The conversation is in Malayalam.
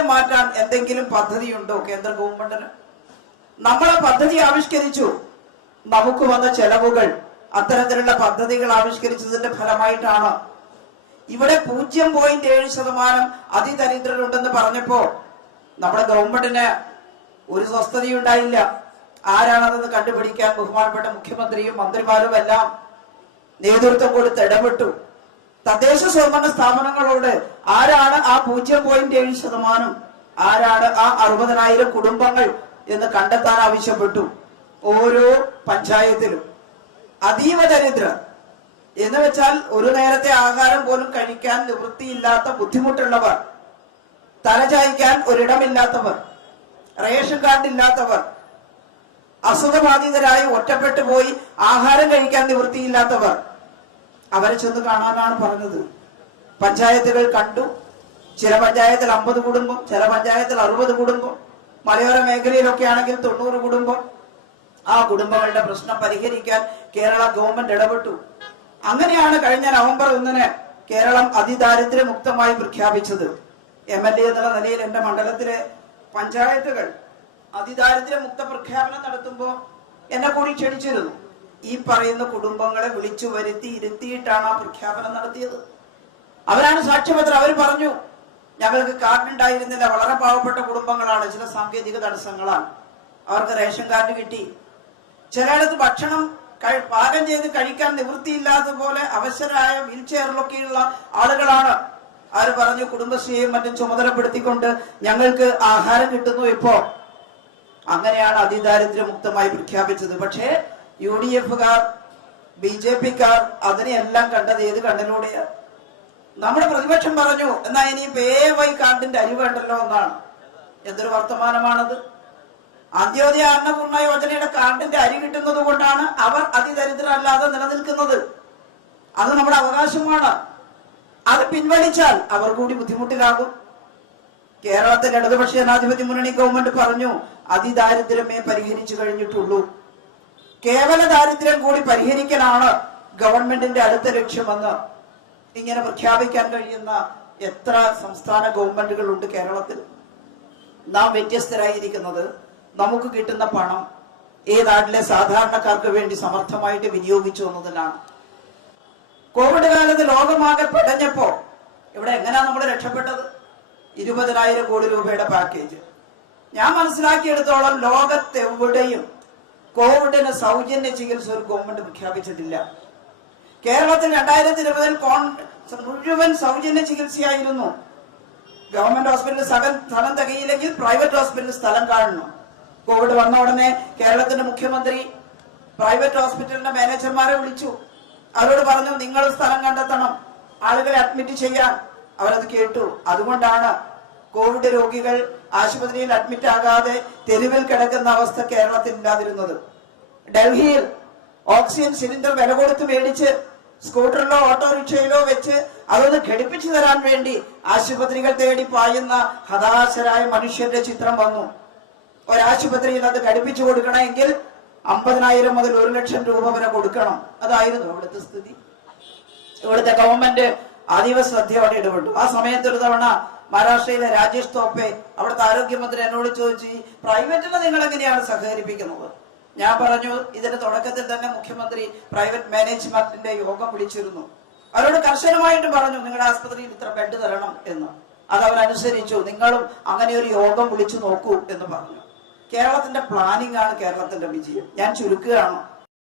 ദാരിദ്ര്യം മാറ്റാൻ എന്തെങ്കിലും പദ്ധതിയുണ്ടോ കേന്ദ്ര ഗവൺമെന്റിന്? നമ്മളെ പദ്ധതി ആവിഷ്കരിച്ചു. നമുക്ക് വന്ന ചെലവുകൾ അത്തരത്തിലുള്ള പദ്ധതികൾ ആവിഷ്കരിച്ചതിന്റെ ഫലമായിട്ടാണ്. ഇവിടെ 0.7% അതിദരിദ്രരുണ്ടെന്ന് പറഞ്ഞപ്പോ നമ്മുടെ ഗവൺമെന്റിന് ഒരു സ്വസ്ഥതയുണ്ടായില്ല. ആരാണതെന്ന് കണ്ടുപിടിക്കാൻ ബഹുമാനപ്പെട്ട മുഖ്യമന്ത്രിയും മന്ത്രിമാരും എല്ലാം നേതൃത്വം കൊടുത്ത് ഇടപെട്ടു. തദ്ദേശ സ്വയംഭരണ സ്ഥാപനങ്ങളോട് ആരാണ് ആ 0.7%, ആരാണ് ആ 60,000 കുടുംബങ്ങൾ എന്ന് കണ്ടെത്താൻ ആവശ്യപ്പെട്ടു. ഓരോ പഞ്ചായത്തിലും അതീവ ദരിദ്രർ എന്ന് വെച്ചാൽ ഒരു നേരത്തെ ആഹാരം പോലും കഴിക്കാൻ നിവൃത്തിയില്ലാത്ത ബുദ്ധിമുട്ടുള്ളവർ, തലചായ്ക്കാൻ ഒരിടമില്ലാത്തവർ, റേഷൻ കാർഡ് ഇല്ലാത്തവർ, അസുഖബാധിതരായി ഒറ്റപ്പെട്ടു പോയി ആഹാരം കഴിക്കാൻ നിവൃത്തിയില്ലാത്തവർ, അവരെ ചെന്ന് കാണാനാണ് പറഞ്ഞത്. പഞ്ചായത്തുകൾ കണ്ടു. ചില പഞ്ചായത്തിൽ 50 കുടുംബം, ചില പഞ്ചായത്തിൽ 60 കുടുംബം, മലയോര മേഖലയിലൊക്കെ ആണെങ്കിൽ 90 കുടുംബം. ആ കുടുംബങ്ങളുടെ പ്രശ്നം പരിഹരിക്കാൻ കേരള ഗവൺമെന്റ് ഇടപെട്ടു. അങ്ങനെയാണ് കഴിഞ്ഞ നവംബർ 1 കേരളം അതിദാരിദ്ര്യമുക്തമായി പ്രഖ്യാപിച്ചത്. MLA എന്നുള്ള നിലയിൽ എന്റെ മണ്ഡലത്തിലെ പഞ്ചായത്തുകൾ അതിദാരിദ്ര്യമുക്ത പ്രഖ്യാപനം നടത്തുമ്പോൾ എന്നെ കൂടി ക്ഷണിച്ചിരുന്നു. ഈ പറയുന്ന കുടുംബങ്ങളെ വിളിച്ചു വരുത്തി ഇരുത്തിയിട്ടാണ് ആ പ്രഖ്യാപനം നടത്തിയത്. അവരാണ് സാക്ഷ്യപത്രം. അവർ പറഞ്ഞു, ഞങ്ങൾക്ക് കാർഡ് ഉണ്ടായിരുന്നില്ല, വളരെ പാവപ്പെട്ട കുടുംബങ്ങളാണ്, ചില സാങ്കേതിക തടസ്സങ്ങളാണ്, അവർക്ക് റേഷൻ കാർഡ് കിട്ടി. ചിലയിടത്ത് ഭക്ഷണം പാകം ചെയ്ത് കഴിക്കാൻ നിവൃത്തിയില്ലാത്ത പോലെ അവശരായ വീൽ ചെയറിലൊക്കെയുള്ള ആളുകളാണ്. അവർ പറഞ്ഞു, കുടുംബശ്രീയും മറ്റും ചുമതലപ്പെടുത്തിക്കൊണ്ട് ഞങ്ങൾക്ക് ആഹാരം കിട്ടുന്നു ഇപ്പോ. അങ്ങനെയാണ് അതിദാരിദ്ര്യമുക്തമായി പ്രഖ്യാപിച്ചത്. പക്ഷേ UDF-കാർ, BJP-കാർ അതിനെയെല്ലാം കണ്ടത് ഏത് കണ്ണിലൂടെയാണ്? നമ്മുടെ പ്രതിപക്ഷം പറഞ്ഞു, എന്നാ ഇനി PAY കാർഡിന്റെ അരി വേണ്ടല്ലോ എന്നാണ്. എന്തൊരു വർത്തമാനമാണത്? അന്ത്യോദയ അന്നപൂർണ യോജനയുടെ കാർഡിന്റെ അരി കിട്ടുന്നത് കൊണ്ടാണ് അവർ അതിദരിദ്രരല്ലാതെ നിലനിൽക്കുന്നത്. അത് നമ്മുടെ അവകാശമാണ്. അത് പിൻവലിച്ചാൽ അവർ കൂടി ബുദ്ധിമുട്ടിലാകും. കേരളത്തിൽ ഇടതുപക്ഷ ജനാധിപത്യ മുന്നണി ഗവൺമെന്റ് പറഞ്ഞു, അതിദാരിദ്ര്യമേ പരിഹരിച്ചു കഴിഞ്ഞിട്ടുള്ളൂ, കേവല ദാരിദ്ര്യം കൂടി പരിഹരിക്കലാണ് ഗവൺമെന്റിന്റെ അടുത്ത ലക്ഷ്യമെന്ന് ഇങ്ങനെ പ്രഖ്യാപിക്കാൻ കഴിയുന്ന എത്ര സംസ്ഥാന ഗവൺമെന്റുകളുണ്ട് കേരളത്തിൽ? നാം വ്യത്യസ്തരായിരിക്കുന്നത് നമുക്ക് കിട്ടുന്ന പണം ഈ നാട്ടിലെ സാധാരണക്കാർക്ക് വേണ്ടി സമർത്ഥമായിട്ട് വിനിയോഗിച്ചു എന്നതിലാണ്. കോവിഡ് കാലത്ത് ലോകമാകെ പെടഞ്ഞപ്പോ ഇവിടെ എങ്ങനെയാ നമ്മൾ രക്ഷപ്പെട്ടത്? 20,000 കോടി രൂപയുടെ പാക്കേജ്. ഞാൻ മനസ്സിലാക്കിയെടുത്തോളം ലോകത്തെവിടെയും കോവിഡിന് സൗജന്യ ചികിത്സ ഒരു ഗവൺമെന്റ് പ്രഖ്യാപിച്ചിട്ടില്ല. കേരളത്തിൽ 2020 മുഴുവൻ സൗജന്യ ചികിത്സയായിരുന്നു. ഗവൺമെന്റ് ഹോസ്പിറ്റലിൽ സ്ഥലം തികയില്ലെങ്കിൽ പ്രൈവറ്റ് ഹോസ്പിറ്റലിൽ സ്ഥലം കാണണം. കോവിഡ് വന്ന ഉടനെ കേരളത്തിന്റെ മുഖ്യമന്ത്രി പ്രൈവറ്റ് ഹോസ്പിറ്റലിന്റെ മാനേജർമാരെ വിളിച്ചു. അവരോട് പറഞ്ഞു, നിങ്ങൾ സ്ഥലം കണ്ടെത്തണം, ആളുകളെ അഡ്മിറ്റ് ചെയ്യാൻ. അവരത് കേട്ടു. അതുകൊണ്ടാണ് കോവിഡ് രോഗികൾ ആശുപത്രിയിൽ അഡ്മിറ്റ് ആകാതെ തെരുവിൽ കിടക്കുന്ന അവസ്ഥ കേരളത്തിൽ ഇല്ലാതിരുന്നത്. ഡൽഹിയിൽ ഓക്സിജൻ സിലിണ്ടർ വില കൊടുത്ത് മേടിച്ച് സ്കൂട്ടറിലോ ഓട്ടോറിക്ഷയിലോ വെച്ച് അതൊന്ന് ഘടിപ്പിച്ചു തരാൻ വേണ്ടി ആശുപത്രികൾ തേടി പായുന്ന ഹതാശരായ മനുഷ്യരുടെ ചിത്രം വന്നു. ഒരാശുപത്രിയിൽ അത് ഘടിപ്പിച്ചു കൊടുക്കണമെങ്കിൽ 50,000 മുതൽ 1 ലക്ഷം രൂപ വരെ കൊടുക്കണം. അതായിരുന്നു ഇവിടുത്തെ സ്ഥിതി. ഇവിടുത്തെ ഗവൺമെന്റ് അതീവ ശ്രദ്ധയോടെ ഇടപെട്ടു. ആ സമയത്ത് ഒരു തവണ മഹാരാഷ്ട്രയിലെ രാജേഷ് തോപ്പെ അവിടുത്തെ ആരോഗ്യമന്ത്രി എന്നോട് ചോദിച്ചു, ഈ പ്രൈവറ്റിനെ നിങ്ങൾ എങ്ങനെയാണ് സഹകരിപ്പിക്കുന്നത്? ഞാൻ പറഞ്ഞു, ഇതിന്റെ തുടക്കത്തിൽ തന്നെ മുഖ്യമന്ത്രി പ്രൈവറ്റ് മാനേജ്മെന്റിന്റെ യോഗം വിളിച്ചിരുന്നു. അവരോട് കർശനമായിട്ട് പറഞ്ഞു, നിങ്ങളുടെ ആസ്പത്രിയിൽ ഇത്ര ബെഡ് തരണം എന്ന്. അത് അവരനുസരിച്ചു. നിങ്ങളും അങ്ങനെ ഒരു യോഗം വിളിച്ചു നോക്കൂ എന്ന് പറഞ്ഞു. കേരളത്തിന്റെ പ്ലാനിംഗ് ആണ് കേരളത്തിന്റെ വിജയം. ഞാൻ ചുരുക്കുകയാണ്.